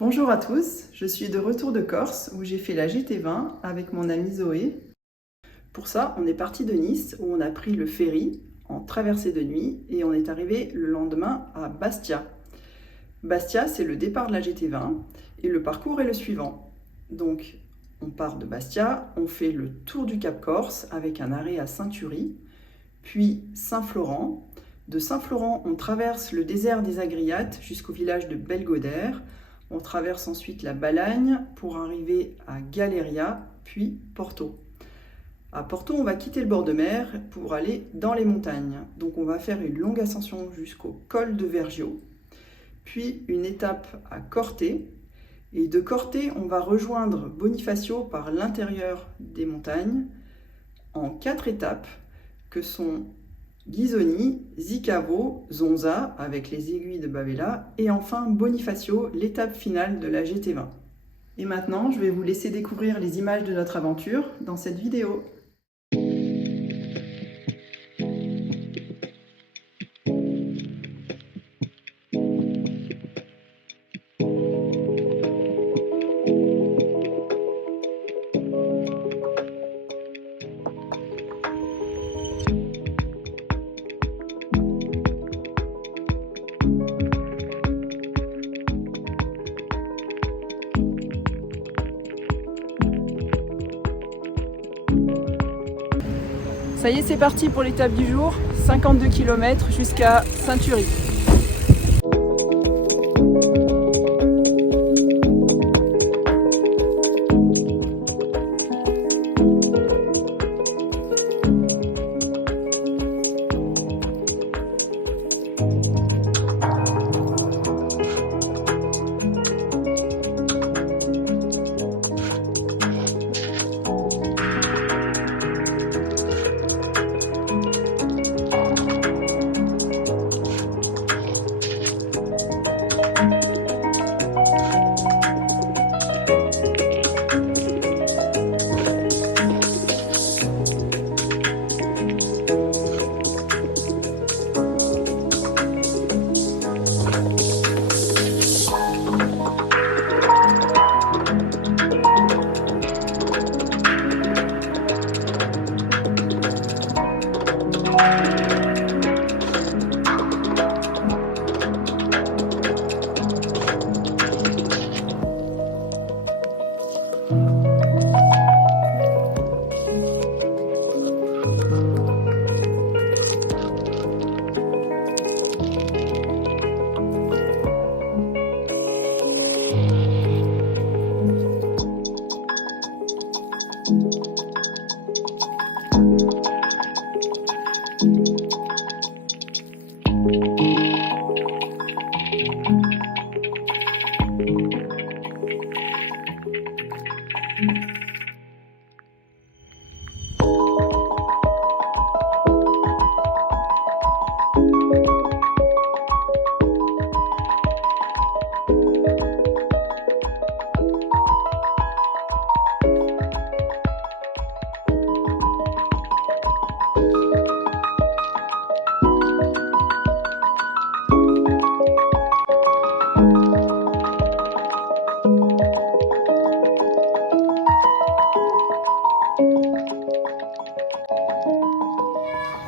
Bonjour à tous, je suis de retour de Corse où j'ai fait la GT20 avec mon amie Zoé. Pour ça, on est parti de Nice où on a pris le ferry en traversée de nuit et on est arrivé le lendemain à Bastia. Bastia, c'est le départ de la GT20 et le parcours est le suivant. Donc, on part de Bastia, on fait le tour du Cap Corse avec un arrêt à Saint-Thury, puis Saint-Florent. De Saint-Florent, on traverse le désert des Agriates jusqu'au village de Belgodère. On traverse ensuite la Balagne pour arriver à Galeria, puis Porto. À Porto, on va quitter le bord de mer pour aller dans les montagnes. Donc on va faire une longue ascension jusqu'au col de Vergio, puis une étape à Corté. Et de Corté, on va rejoindre Bonifacio par l'intérieur des montagnes en 4 étapes que sont Ghisoni, Zicavo, Zonza avec les aiguilles de Bavella et enfin Bonifacio, l'étape finale de la GT20. Et maintenant, je vais vous laisser découvrir les images de notre aventure dans cette vidéo. Ça y est, c'est parti pour l'étape du jour, 52 km jusqu'à Saint-Thury.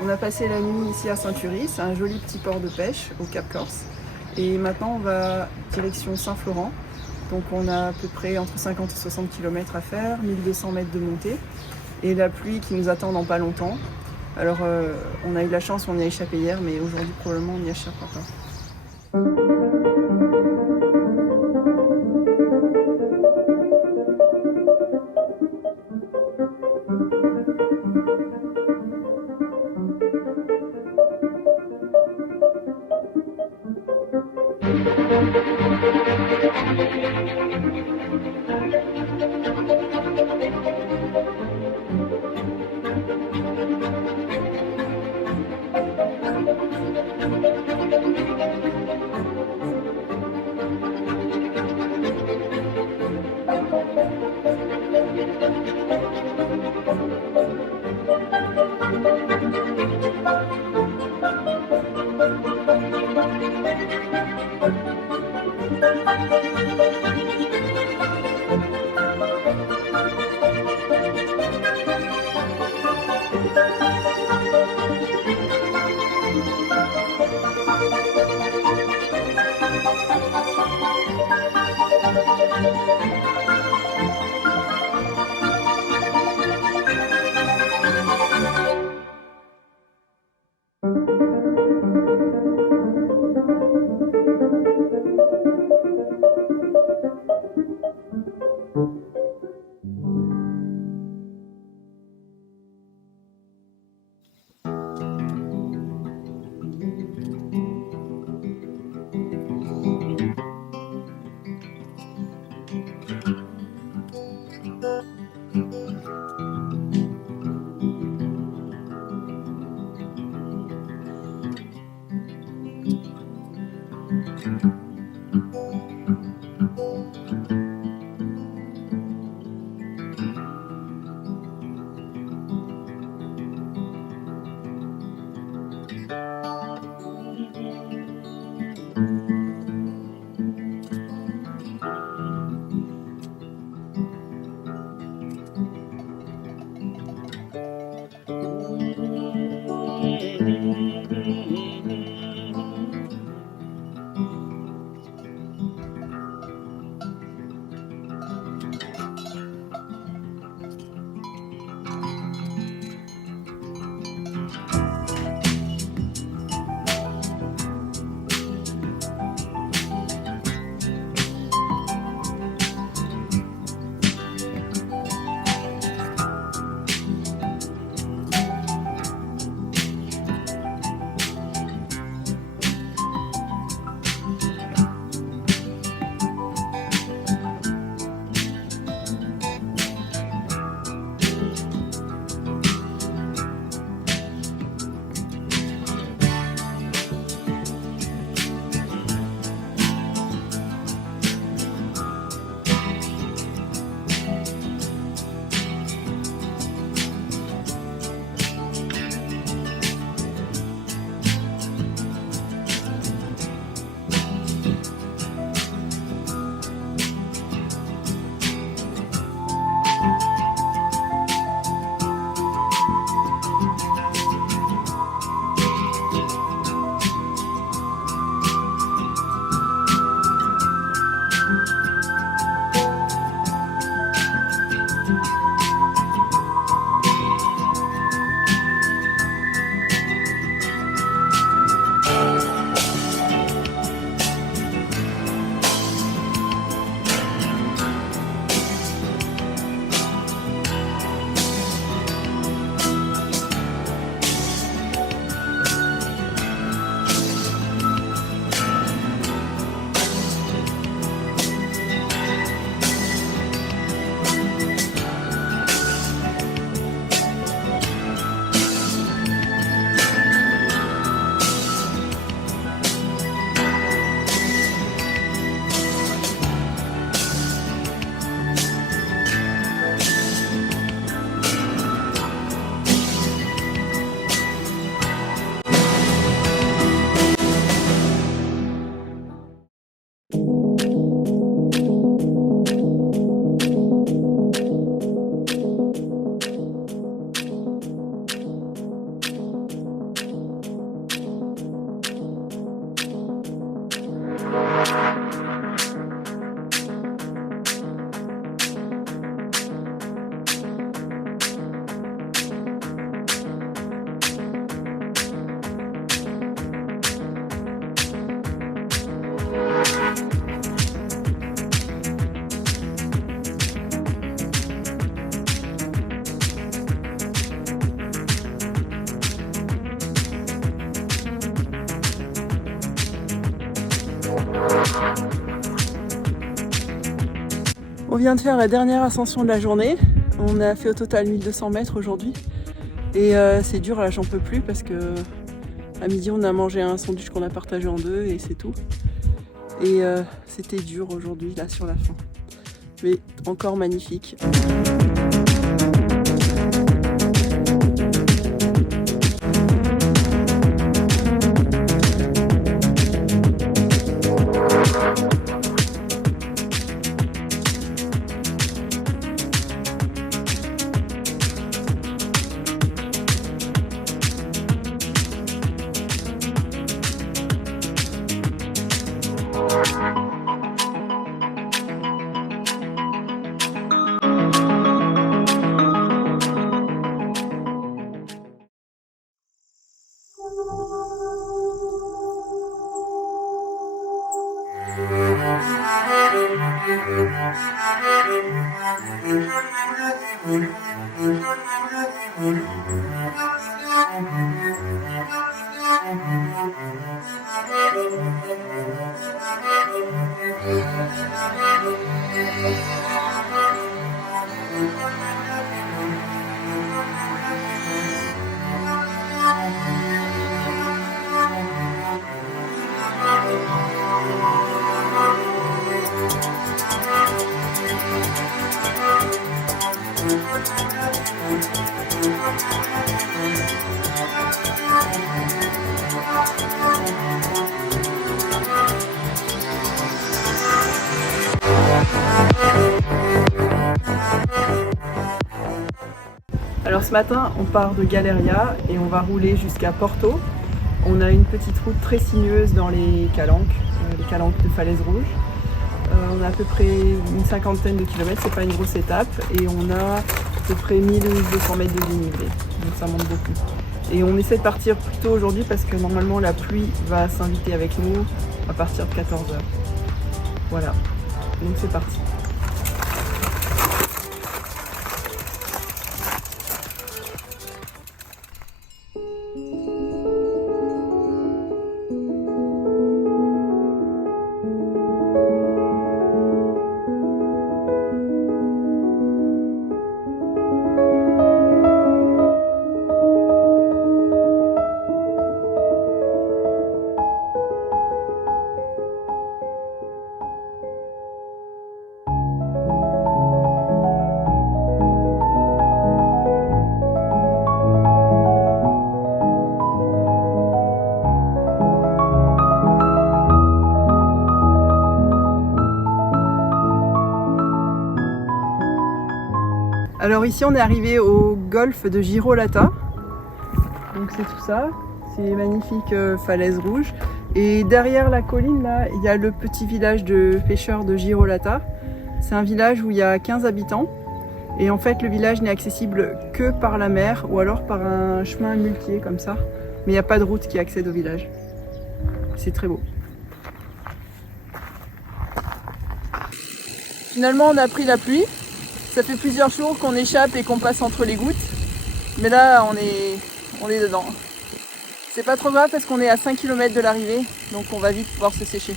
On a passé la nuit ici à Saint-Thury, c'est un joli petit port de pêche au Cap Corse. Et maintenant on va direction Saint-Florent. Donc on a à peu près entre 50 et 60 km à faire, 1200 mètres de montée. Et la pluie qui nous attend dans pas longtemps. Alors on a eu la chance, on y a échappé hier, mais aujourd'hui probablement on n'y échappera pas. On vient de faire la dernière ascension de la journée. On a fait au total 1200 mètres aujourd'hui. Et c'est dur, là j'en peux plus parce que à midi on a mangé un sandwich qu'on a partagé en deux et c'est tout. Et c'était dur aujourd'hui là sur la fin. Mais encore magnifique. Alors ce matin, on part de Galeria et on va rouler jusqu'à Porto. On a une petite route très sinueuse dans les calanques de Falaise Rouge. On a à peu près une cinquantaine de kilomètres, c'est pas une grosse étape, et on a à peu près 1200 mètres de dénivelé, donc ça monte beaucoup. Et on essaie de partir plus tôt aujourd'hui parce que normalement la pluie va s'inviter avec nous à partir de 14 h. Voilà, donc c'est parti. Alors ici on est arrivé au golfe de Girolata, donc c'est tout ça, c'est magnifique falaise rouge. Et derrière la colline là, il y a le petit village de pêcheurs de Girolata. C'est un village où il y a 15 habitants et en fait le village n'est accessible que par la mer ou alors par un chemin muletier comme ça, mais il n'y a pas de route qui accède au village. C'est très beau. Finalement on a pris la pluie. Ça fait plusieurs jours qu'on échappe et qu'on passe entre les gouttes. Mais là, on est dedans. C'est pas trop grave parce qu'on est à 5 km de l'arrivée, donc on va vite pouvoir se sécher.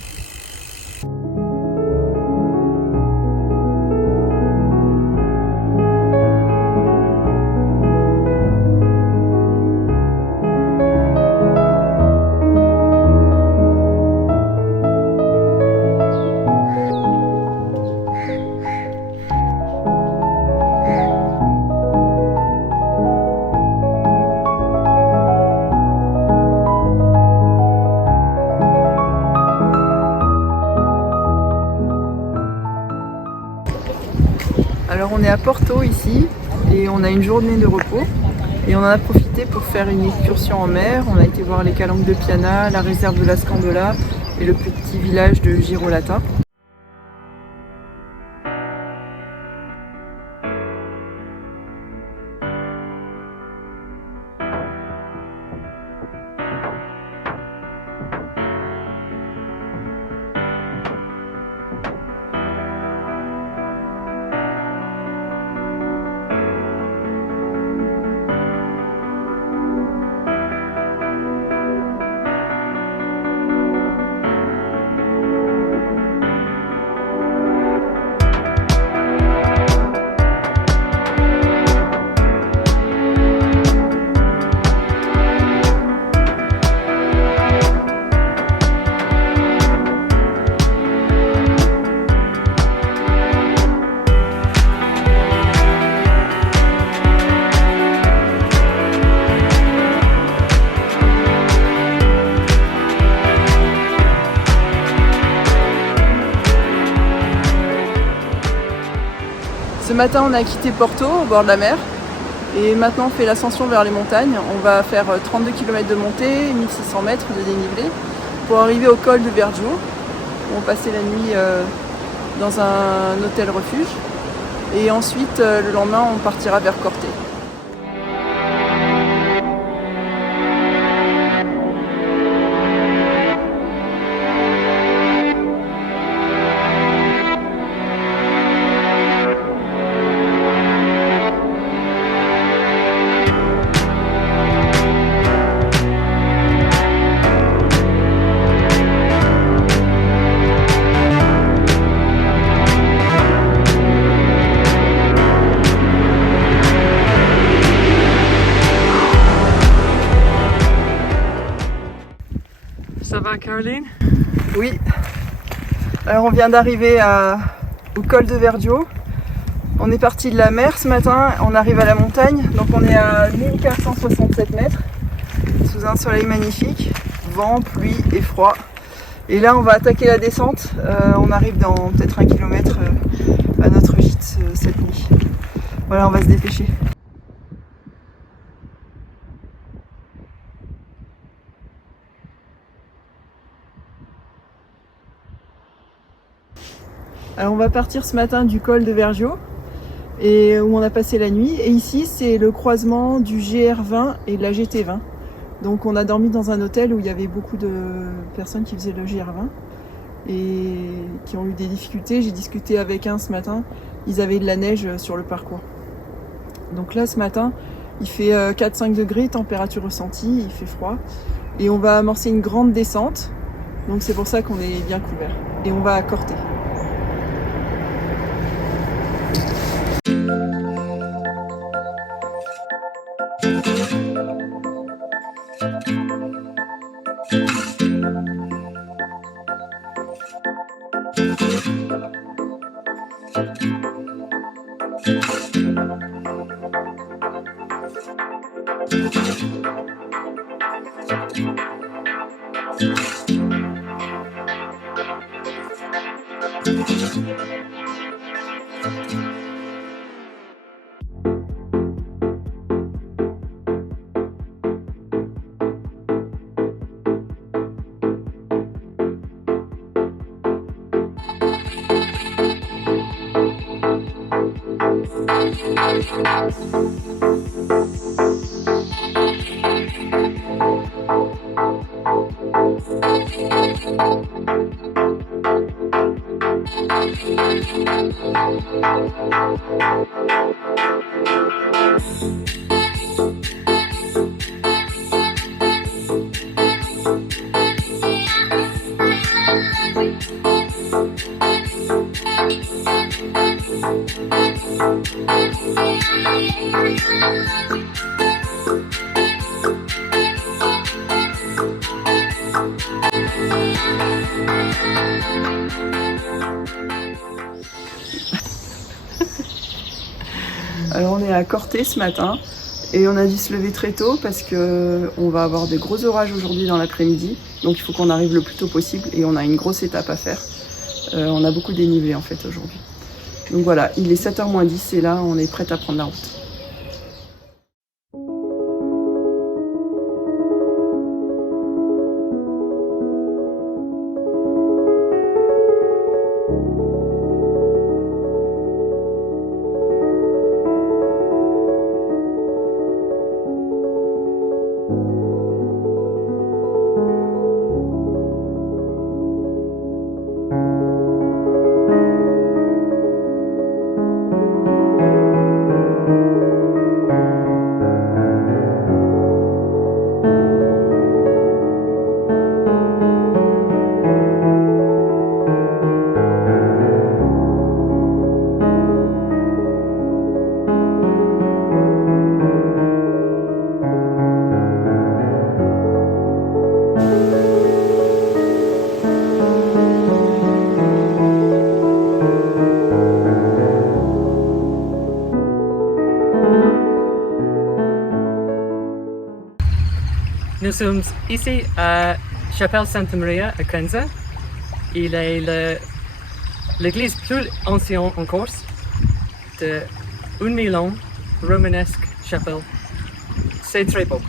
Alors on est à Porto ici et on a une journée de repos et on en a profité pour faire une excursion en mer. On a été voir les calanques de Piana, la réserve de la Scandola et le petit village de Girolata. matin, on a quitté Porto, au bord de la mer. Et maintenant, on fait l'ascension vers les montagnes. On va faire 32 km de montée, 1600 mètres de dénivelé, pour arriver au col de Vergio. On va passer la nuit dans un hôtel refuge. Et ensuite, le lendemain, on partira vers Corte. Ça va, Caroline? Oui. Alors on vient d'arriver au col de Vergio. On est parti de la mer ce matin, on arrive à la montagne. Donc on est à 1467 mètres, sous un soleil magnifique, vent, pluie et froid. Et là on va attaquer la descente. On arrive dans peut-être 1 kilomètre à notre gîte cette nuit. Voilà, on va se dépêcher. Alors on va partir ce matin du col de Vergio et où on a passé la nuit. Et ici c'est le croisement du GR20 et de la GT20. Donc on a dormi dans un hôtel où il y avait beaucoup de personnes qui faisaient le GR20 et qui ont eu des difficultés. J'ai discuté avec un ce matin, ils avaient de la neige sur le parcours. Donc là ce matin il fait 4-5 degrés, température ressentie, il fait froid. Et on va amorcer une grande descente, donc c'est pour ça qu'on est bien couvert. Et on va à Corte. Alors on est à Corte ce matin et on a dû se lever très tôt parce qu'on va avoir des gros orages aujourd'hui dans l'après-midi. Donc il faut qu'on arrive le plus tôt possible et on a une grosse étape à faire. On a beaucoup dénivelé en fait aujourd'hui. Donc voilà, il est 7h moins 10 et là on est prêt à prendre la route. Nous sommes ici à Chapelle Santa Maria à Crenza. Il est l'église plus ancienne en Corse. cette une romanesque chapelle. C'est très beau.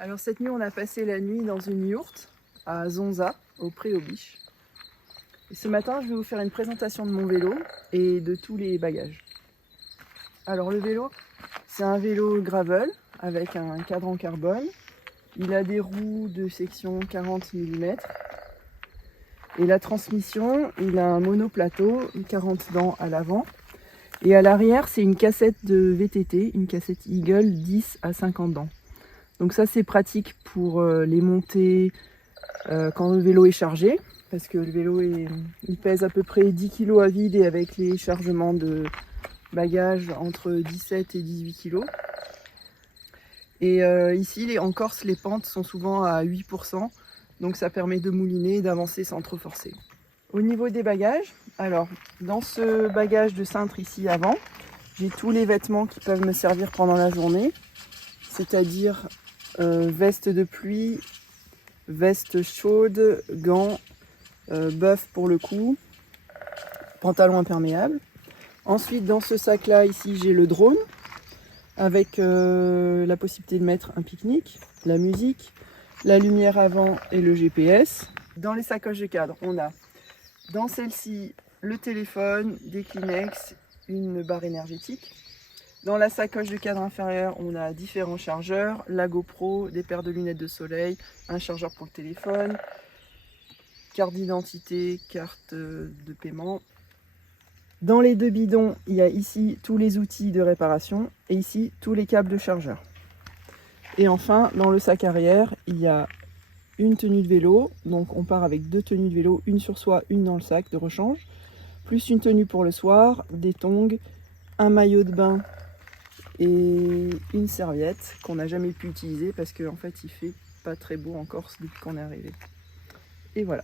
Alors cette nuit, on a passé la nuit dans une yourte à Zonza, au Pré aux Biches. Et ce matin, je vais vous faire une présentation de mon vélo et de tous les bagages. Alors le vélo, c'est un vélo gravel avec un cadran carbone. Il a des roues de section 40 mm. Et la transmission, il a un monoplateau, 40 dents à l'avant. Et à l'arrière, c'est une cassette de VTT, une cassette Eagle 10 à 50 dents. Donc ça c'est pratique pour les montées quand le vélo est chargé, parce que le vélo il pèse à peu près 10 kg à vide et avec les chargements de bagages entre 17 et 18 kg. Et ici en Corse les pentes sont souvent à 8%, donc ça permet de mouliner et d'avancer sans trop forcer. Au niveau des bagages, alors dans ce bagage de cintre ici avant, j'ai tous les vêtements qui peuvent me servir pendant la journée, c'est-à-dire veste de pluie, veste chaude, gants, bœuf pour le cou, pantalon imperméable. Ensuite dans ce sac là ici j'ai le drone avec la possibilité de mettre un pique-nique, la musique, la lumière avant et le GPS. Dans les sacoches de cadre on a dans celle-ci le téléphone, des Kleenex, une barre énergétique. Dans la sacoche de cadre inférieur, on a différents chargeurs, la GoPro, des paires de lunettes de soleil, un chargeur pour le téléphone, carte d'identité, carte de paiement. Dans les deux bidons, il y a ici tous les outils de réparation et ici tous les câbles de chargeur. Et enfin, dans le sac arrière, il y a une tenue de vélo. Donc on part avec deux tenues de vélo, une sur soi, une dans le sac de rechange, plus une tenue pour le soir, des tongs, un maillot de bain et une serviette qu'on n'a jamais pu utiliser parce qu'en fait il fait pas très beau en Corse depuis qu'on est arrivé. Et voilà.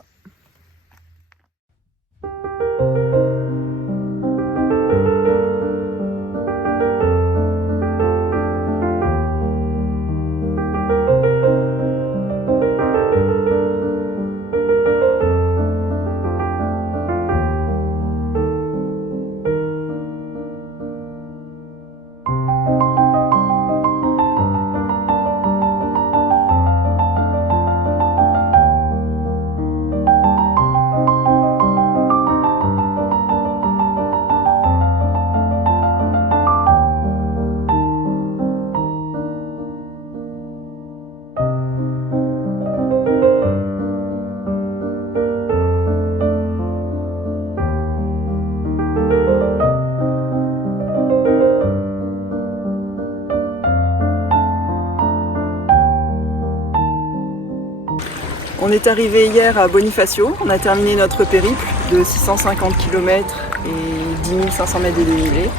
On est arrivé hier à Bonifacio, on a terminé notre périple de 650 km et 10 500 mètres de dénivelé.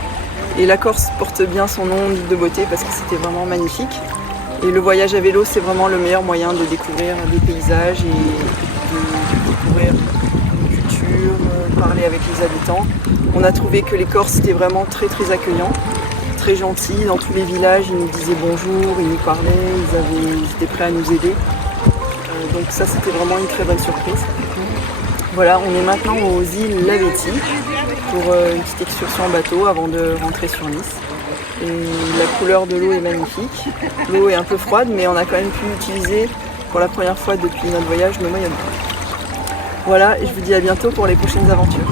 Et la Corse porte bien son nom de beauté parce que c'était vraiment magnifique. Et le voyage à vélo, c'est vraiment le meilleur moyen de découvrir des paysages et de découvrir une culture, parler avec les habitants. On a trouvé que les Corses étaient vraiment très accueillants, très gentils. Dans tous les villages, ils nous disaient bonjour, ils nous parlaient, ils étaient prêts à nous aider. Donc ça, c'était vraiment une très bonne surprise. Voilà, on est maintenant aux îles Lavetti pour une petite excursion en bateau avant de rentrer sur Nice. Et la couleur de l'eau est magnifique. L'eau est un peu froide, mais on a quand même pu utiliser pour la première fois depuis notre voyage le moyen. Voilà, et je vous dis à bientôt pour les prochaines aventures.